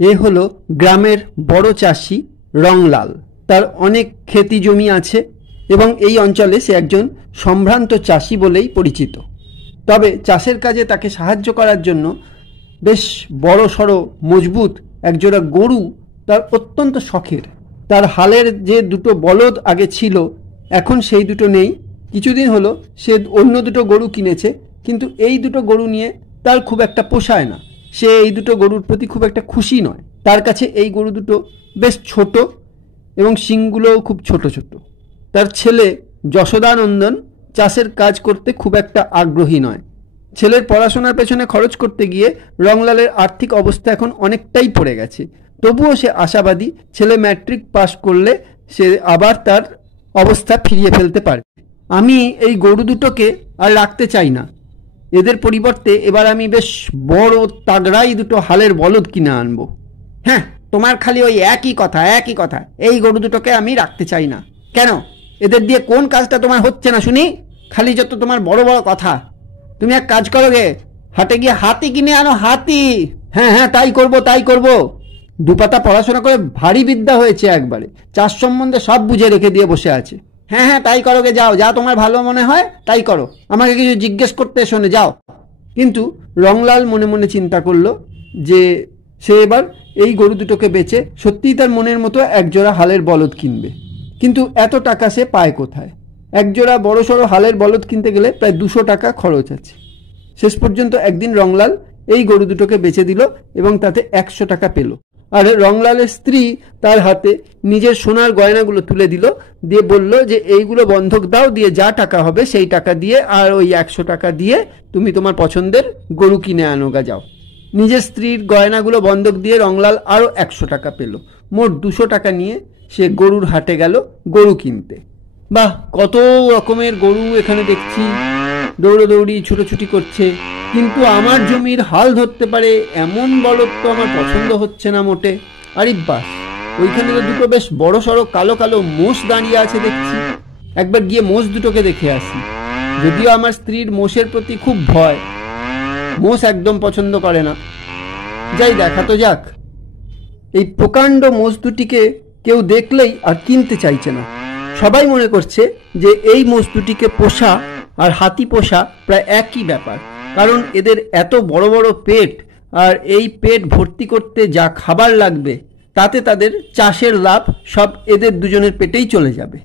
এ হলো গ্রামের বড় চাষি রংলাল। তার অনেক ক্ষেতি জমি আছে এবং এই অঞ্চলে সে একজন সম্ভ্রান্ত চাষি বলেই পরিচিত। তবে চাষের কাজে তাকে সাহায্য করার জন্য বেশ বড় সড়ো মজবুত একজোড়া গরু তার অত্যন্ত শখের। তার হালের যে দুটো বলদ আগে ছিল, এখন সেই দুটো নেই। কিছুদিন হলো সে অন্য দুটো গরু কিনেছে, কিন্তু এই দুটো গরু নিয়ে তার খুব একটা পোষায় না। সে এই দুটো গরুর প্রতি খুব একটা খুশি নয়। তার কাছে এই গরু দুটো বেশ ছোট এবং শিংগুলোও খুব ছোট ছোট। তার ছেলে যশোদানন্দন চাষের কাজ করতে খুব একটা আগ্রহী নয়। ছেলের পড়াশোনার পেছনে খরচ করতে গিয়ে রংলালের আর্থিক অবস্থা এখন অনেকটাই পড়ে গেছে। তবুও সে আশাবাদী ছেলে ম্যাট্রিক পাশ করলে সে আবার তার অবস্থা ফিরিয়ে ফেলতে পারে। আমি এই গরু দুটোকে আর রাখতে চাই না। এদের পরিবর্তে এবার আমি বেশ বড় তাগড়াই দুটো হালের বলদ কিনে আনবো। হ্যাঁ, তোমার খালি ওই একই কথা। এই গরু দুটোকে আমি রাখতে চাই না। কেন? এদের দিয়ে কোন কাজটা তোমার হচ্ছে না শুনি? খালি যত তোমার বড় বড় কথা। তুমি এক কাজ করো গে, হাটে গিয়ে হাতি কিনে আনো, হাতি। হ্যাঁ, তাই করব। দুপাতা পড়াশোনা করে ভারী বিদ্যা হয়েছে একবারে। চাষ সম্বন্ধে সব বুঝে রেখে দিয়ে বসে আছে। হ্যাঁ, তাই করো গে, যাও যা তোমার ভালো মনে হয় তাই করো। আমাকে কিছু জিজ্ঞেস করতে শোনে, যাও। কিন্তু রংলাল মনে মনে চিন্তা করলো যে সে এবার এই গরু দুটোকে বেচে সত্যিই তার মনের মতো একজোড়া হালের বলদ কিনবে। কিন্তু এত টাকা সে পায় কোথায়? একজোড়া বড় সড়ো হালের বলদ কিনতে গেলে প্রায় 200 টাকা খরচ আছে। শেষ পর্যন্ত একদিন রংলাল এই গরু দুটোকে বেচে দিল এবং তাতে 100 টাকা পেল। আর রংলালের স্ত্রী তার হাতে নিজের সোনার গয়নাগুলো তুলে দিল, দিয়ে বলল যে এইগুলো বন্ধক দাও, দিয়ে যা টাকা হবে সেই টাকা দিয়ে আর ওই 100 টাকা দিয়ে তুমি তোমার পছন্দের গরু কিনে আনো গা, যাও। নিজের স্ত্রীর গয়নাগুলো বন্ধক দিয়ে রংলাল আরও 100 টাকা পেল। মোট 200 টাকা নিয়ে সে গরুর হাটে গেল গরু কিনতে। বাহ, কত রকমের গরু এখানে দেখছি, দৌড়োদৌড়ি ছুটোছুটি করছে। কিন্তু আমার জমির হাল ধরতে পারে এমন বলদ তো আমার পছন্দ হচ্ছে না মোটে। আরে বাস, ওইখানে তো দুটো বেশ বড় সড়ো কালো কালো মোষ দাঁড়িয়ে আছে দেখছি। একবার গিয়ে মোষ দুটোকে দেখে আসি। যদিও আমার স্ত্রীর মোষের প্রতি খুব ভয়, মোষ একদম পছন্দ করে না। যাই, দেখা তো যাক। এই প্রকাণ্ড মোষ দুটিকে কেউ দেখলেই আর কিনতে চাইছে না। সবাই মনে করছে যে এই মোষ দুটিকে পোষা আর হাতি পোষা প্রায় একই ব্যাপার। কারণ এদের এত বড় বড় পেট, আর এই পেট ভর্তি করতে যা খাবার লাগবে তাতে তাদের চাষের লাভ সব এদের দুজনের পেটেই চলে যাবে।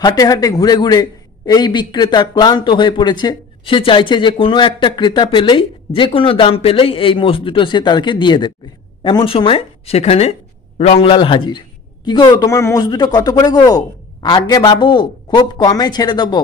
হাটে হাটে ঘুরে ঘুরে এই বিক্রেতা ক্লান্ত হয়ে পড়েছে। সে চাইছে যে কোনো একটা ক্রেতা পেলেই, যে কোনো দাম পেলেই এই মোষ দুটো সে তাকে দিয়ে দেবে। এমন সময় সেখানে রংলাল হাজির। কি গো, তোমার মোষ দুটো কত করে গো? আগে বাবু, খুব কমে ছেড়ে দেবো।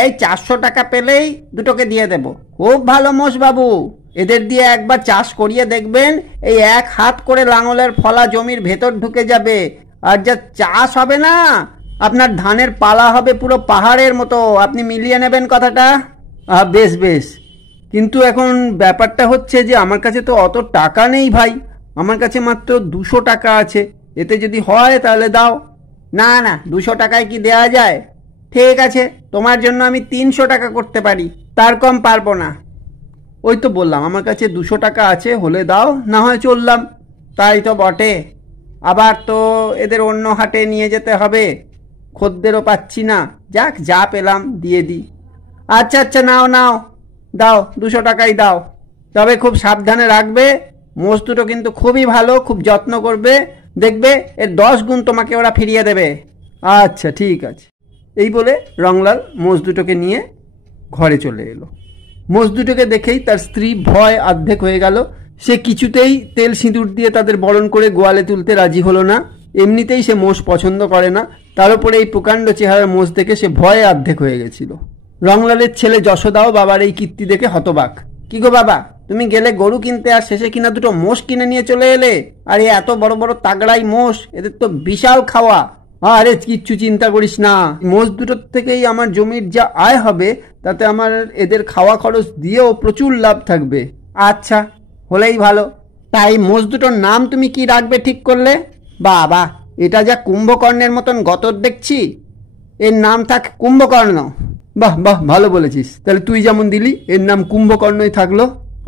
এই 400 টাকা পেলেই দুটোকে দিয়ে দেব। খুব ভালো মোষ বাবু। এদের দিয়ে একবার চাষ করিয়ে দেখবেন, এই 1 হাত করে লাঙলের ফলা জমির ভেতর ঢুকে যাবে। আর যা চাষ হবে না, আপনার ধানের পালা হবে পুরো পাহাড়ের মতো। আপনি মিলিয়ে নেবেন কথাটা। বেশ বেশ, কিন্তু এখন ব্যাপারটা হচ্ছে যে আমার কাছে তো অত টাকা নেই ভাই। আমার কাছে মাত্র 200 টাকা আছে। এতে যদি হয় তাহলে দাও। না, 200 টাকায় কি দেওয়া যায়? ঠিক আছে, তোমার জন্য আমি 300 টাকা করতে পারি, তার কম পারবো না। ওই তো বললাম আমার কাছে 200 টাকা আছে, হলে দাও, না হয় চললাম। তাই তো বটে, আবার তো এদের অন্য হাটে নিয়ে যেতে হবে, খদ্দেরও পাচ্ছি না। যাক, যা পেলাম দিয়ে দিই। আচ্ছা, নাও দাও, 200 টাকাই দাও। তবে খুব সাবধানে রাখবে। মোষ দুটো কিন্তু খুবই ভালো, খুব যত্ন করবে, দেখবে এর 10 গুণ তোমাকে ওরা ফিরিয়ে দেবে। আচ্ছা, ঠিক আছে। এই বলে রংলাল মোষ দুটোকে নিয়ে ঘরে চলে এলো। মোষ দুটোকে দেখেই তার স্ত্রী ভয় অর্ধেক হয়ে গেল। সে কিছুতেই তেল সিঁদুর দিয়ে তাদের বরণ করে গোয়ালে তুলতে রাজি হলো না। এমনিতেই সে মোষ পছন্দ করে না, তার উপরে এই প্রকাণ্ড চেহারার মোষ দেখে সে ভয়ে অর্ধেক হয়ে গেছিল। রংলালের ছেলে যশোদাও বাবার এই কীর্তি দেখে হতবাক। কি গো বাবা, তুমি গেলে গরু কিনতে, আর শেষে কিনা দুটো মোষ কিনে নিয়ে চলে এলে? আর এত বড় বড় তাগড়াই মোষ, এদের তো বিশাল খাওয়া। আরে কিচ্ছু চিন্তা করিস না, মোষ দুটোর থেকেই আমার জমির যা আয় হবে তাতে আমার এদের খাওয়া খরচ দিয়েও প্রচুর লাভ থাকবে। আচ্ছা, হলেই ভালো। তাই মোষ দুটোর নাম তুমি কি রাখবে ঠিক করলে? বাবা, এটা যা কুম্ভকর্ণের মতন গতর দেখছি, এর নাম থাক কুম্ভকর্ণ। বাহ, ভালো বলেছিস। তাহলে তুই যেমন দিলি, এর নাম কুম্ভকর্ণই থাকলো।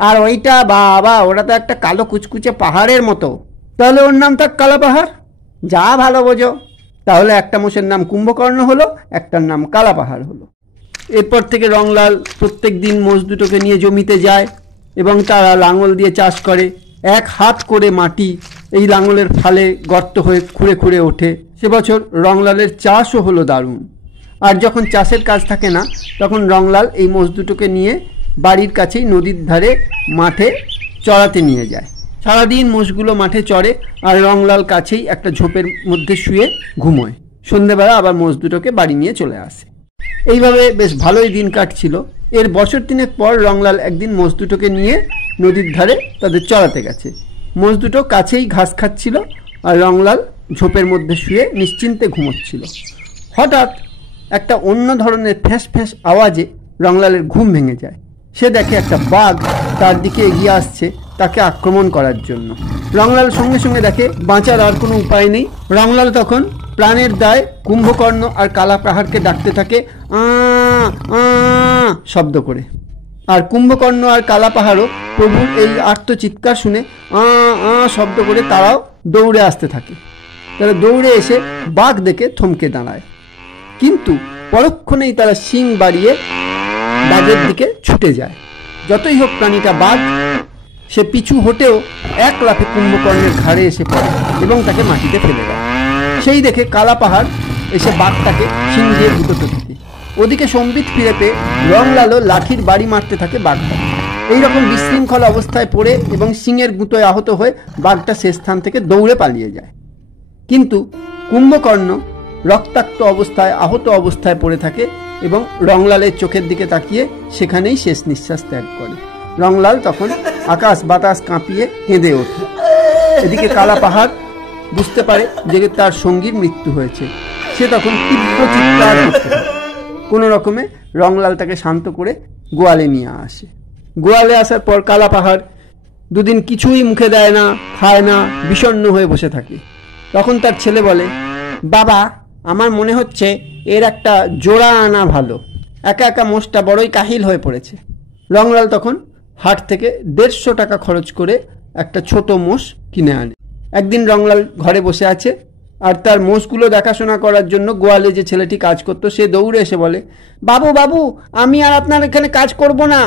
আর ওইটা, বাবা, ওটা তো একটা কালো কুচকুচে পাহাড়ের মতো। তাহলে ওর নাম থাক কালা পাহাড়। যা ভালো বোঝো। তাহলে একটা মোষের নাম কুম্ভকর্ণ হলো, একটার নাম কালা পাহাড় হলো। এরপর থেকে রংলাল প্রত্যেক দিন মোষ দুটোকে নিয়ে জমিতে যায় এবং তারা লাঙল দিয়ে চাষ করে। 1 হাত করে মাটি এই লাঙলের ফালে গর্ত হয়ে খুঁড়ে খুঁড়ে ওঠে। সে বছর রংলালের চাষও হলো দারুণ। আর যখন চাষের কাজ থাকে না, তখন রংলাল এই মোষ দুটোকে নিয়ে বাড়ির কাছেই নদীর ধারে মাঠে চড়াতে নিয়ে যায়। সারাদিন মোষগুলো মাঠে চড়ে আর রংলাল কাছেই একটা ঝোপের মধ্যে শুয়ে ঘুমোয়। সন্ধ্যেবেলা আবার মোষ দুটোকে বাড়ি নিয়ে চলে আসে। এইভাবে বেশ ভালোই দিন কাটছিল। এর বছর 3 পর রংলাল একদিন মোষ দুটোকে নিয়ে নদীর ধারে তাদের চড়াতে গেছে। মোষ দুটো কাছেই ঘাস খাচ্ছিল আর রংলাল ঝোপের মধ্যে শুয়ে নিশ্চিন্তে ঘুমোচ্ছিল। হঠাৎ একটা অন্য ধরনের ফ্যাঁস ফ্যাঁস আওয়াজে রংলালের ঘুম ভেঙে যায়। সে দেখে একটা বাঘ তার দিকে এগিয়ে আসছে তাকে আক্রমণ করার জন্য। রংলাল সঙ্গে সঙ্গে দেখে বাঁচার আর কোনো উপায় নেই। রংলাল তখন প্রাণের দায় কুম্ভকর্ণ আর কালা পাহাড়কে ডাকতে থাকে আ আ শব্দ করে। আর কুম্ভকর্ণ আর কালা পাহাড়ও প্রভুর এই আর্তচিৎকার শুনে আ আ শব্দ করে তারাও দৌড়ে আসতে থাকে। তারা দৌড়ে এসে বাঘ দেখে থমকে দাঁড়ায়, কিন্তু পরক্ষণেই তারা শিং বাড়িয়ে বাঘের দিকে ছুটে যায়। যতই হোক প্রাণীটা বাঘ, সে পিছু হটেও 1 লাফে কুম্ভকর্ণের ঘাড়ে এসে পড়ে এবং তাকে মাটিতে ফেলে দেয়। সেই দেখে কালা পাহাড় এসে বাঘটাকে শিং দিয়ে গুঁতোতে থাকে। ওদিকে সম্বিত ফিরে পেয়ে রংলালও লাঠির বাড়ি মারতে থাকে বাঘটাকে। এইরকম বিশৃঙ্খল অবস্থায় পড়ে এবং শিংয়ের গুঁতোয় আহত হয়ে বাঘটা সে স্থান থেকে দৌড়ে পালিয়ে যায়। কিন্তু কুম্ভকর্ণ রক্তাক্ত অবস্থায় আহত অবস্থায় পড়ে থাকে এবং রংলালের চোখের দিকে তাকিয়ে সেখানেই শেষ নিঃশ্বাস ত্যাগ করে। রংলাল তখন আকাশ বাতাস কাঁপিয়ে কেঁদে ওঠে। এদিকে কালা পাহাড় বুঝতে পারে যে তার সঙ্গীর মৃত্যু হয়েছে। সে তখন তীব্র চিৎকার করতে থাকে। কোনো রকমে রংলাল তাকে শান্ত করে গোয়ালে নিয়ে আসে। গোয়ালে আসার পর কালা পাহাড় 2 দিন কিছুই মুখে দেয় না, খায় না, বিষণ্ণ হয়ে বসে থাকে। তখন তার ছেলে বলে, বাবা, আমার মনে হচ্ছে এর একটা জোড়া আনা ভালো। একা একা মোষটা বড়ই কাহিল হয়ে পড়েছে। রংলাল তখন হাট থেকে 150 টাকা খরচ করে একটা ছোট মোষ কিনে আনে। একদিন রংলাল ঘরে বসে আছে আর তার মোষগুলো দেখাশোনা করার জন্য গোয়ালে যে ছেলেটি কাজ করতো সে দৌড়ে এসে বলে, বাবু বাবু, আমি আর আপনার এখানে কাজ করব না।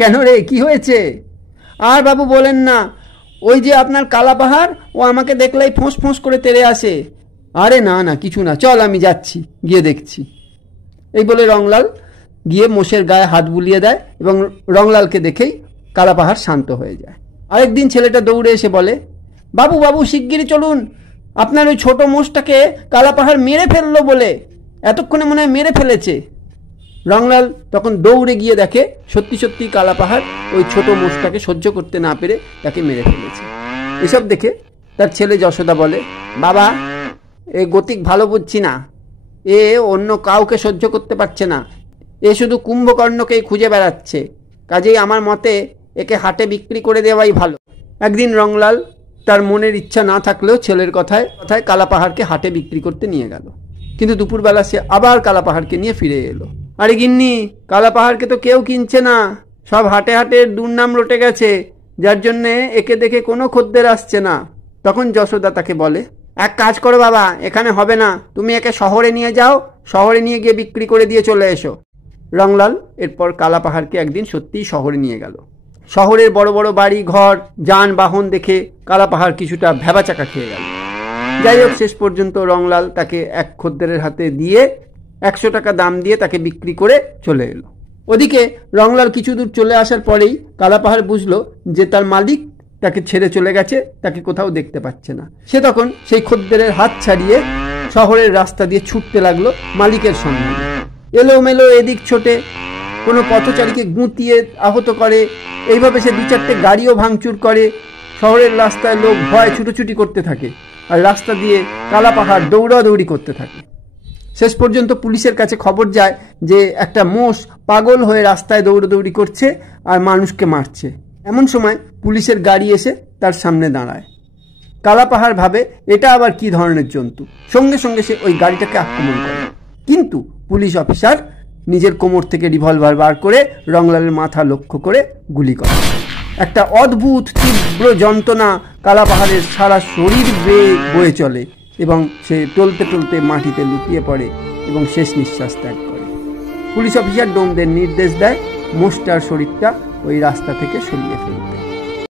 কেন রে, কি হয়েছে? আর বাবু বলেন না, ওই যে আপনার কালা পাহাড়, ও আমাকে দেখলেই ফোঁস ফোঁস করে তেড়ে আসে। আরে না না, কিছু না, চল আমি যাচ্ছি, গিয়ে দেখছি। এই বলে রংলাল গিয়ে মোষের গায়ে হাত বুলিয়ে দেয় এবং রংলালকে দেখেই কালা পাহাড় শান্ত হয়ে যায়। আরেকদিন ছেলেটা দৌড়ে এসে বলে, বাবু বাবু, শিগগিরই চলুন, আপনার ওই ছোট মোষটাকে কালা পাহাড় মেরে ফেললো বলে, এতক্ষণে মনে হয় মেরে ফেলেছে। রংলাল তখন দৌড়ে গিয়ে দেখে সত্যি সত্যি কালা পাহাড় ওই ছোট মোষটাকে সহ্য করতে না পেরে তাকে মেরে ফেলেছে। এসব দেখে তার ছেলে যশোদা বলে, বাবা, এ গতিক ভালো বুঝছি না। এ অন্য কাউকে সহ্য করতে পারছে না। এ শুধু কুম্ভকর্ণকেই খুঁজে বেড়াচ্ছে। কাজেই আমার মতে একে হাটে বিক্রি করে দেওয়াই ভালো। একদিন রংলাল তার মনের ইচ্ছা না থাকলেও ছেলের কথায় কালা পাহাড়কে হাটে বিক্রি করতে নিয়ে গেল। কিন্তু দুপুরবেলা সে আবার কালা পাহাড়কে নিয়ে ফিরে এলো। আরে গিন্নি, কালা পাহাড়কে তো কেউ কিনছে না, সব হাটে হাটে দুর্নাম রটে গেছে, যার জন্যে একে দেখে কোনো খদ্দের আসছে না। তখন যশোদা তাকে বলে, এক কাজ করো বাবা, এখানে হবে না, তুমি একে শহরে নিয়ে যাও, শহরে নিয়ে গিয়ে বিক্রি করে দিয়ে চলে এসো। রংলাল এরপর কালা পাহাড়কে একদিন সত্যিই শহরে নিয়ে গেল। শহরের বড় বড় বাড়ি ঘর যানবাহন দেখে কালা পাহাড় কিছুটা ভ্যাবাচাকা খেয়ে গেল। যাই হোক, শেষ পর্যন্ত রংলাল তাকে এক খদ্দেরের হাতে দিয়ে 100 টাকা দাম দিয়ে তাকে বিক্রি করে চলে এলো। ওদিকে রংলাল কিছু দূর চলে আসার পরেই কালা পাহাড় বুঝলো যে তার মালিক তাকে ছেড়ে চলে গেছে, তাকে কোথাও দেখতে পাচ্ছে না। সে তখন সেই খদ্দেরের হাত ছাড়িয়ে শহরের রাস্তা দিয়ে ছুটতে লাগলো মালিকের সন্ধানে। এলোমেলো এদিক ছোটে, কোনো পথচারীকে গুঁতিয়ে আহত করে, এইভাবে সে 2-4টে গাড়িও ভাঙচুর করে। শহরের রাস্তায় লোক ভয় ছুটোছুটি করতে থাকে আর রাস্তা দিয়ে কালা পাহাড় দৌড়াদৌড়ি করতে থাকে। শেষ পর্যন্ত পুলিশের কাছে খবর যায় যে একটা মোষ পাগল হয়ে রাস্তায় দৌড়াদৌড়ি করছে আর মানুষকে মারছে। এমন সময় পুলিশের গাড়ি এসে তার সামনে দাঁড়ায়। কালা পাহাড় ভাবে এটা আবার কি ধরনের জন্তু, সঙ্গে সঙ্গে সে ওই গাড়িটাকে আক্রমণ করে। কিন্তু পুলিশ অফিসার নিজের কোমর থেকে রিভলভার বার করে রংলালের মাথা লক্ষ্য করে গুলি করে। একটা অদ্ভুত তীব্র যন্ত্রণা কালাপাহাড়ের সারা শরীর বেয়ে বয়ে চলে এবং সে টলতে টলতে মাটিতে লুটিয়ে পড়ে এবং শেষ নিঃশ্বাস ত্যাগ করে। পুলিশ অফিসার ডোমদের নির্দেশ দেয় মোষটার শরীরটা ওই রাস্তা থেকে সরিয়ে ফেলতে।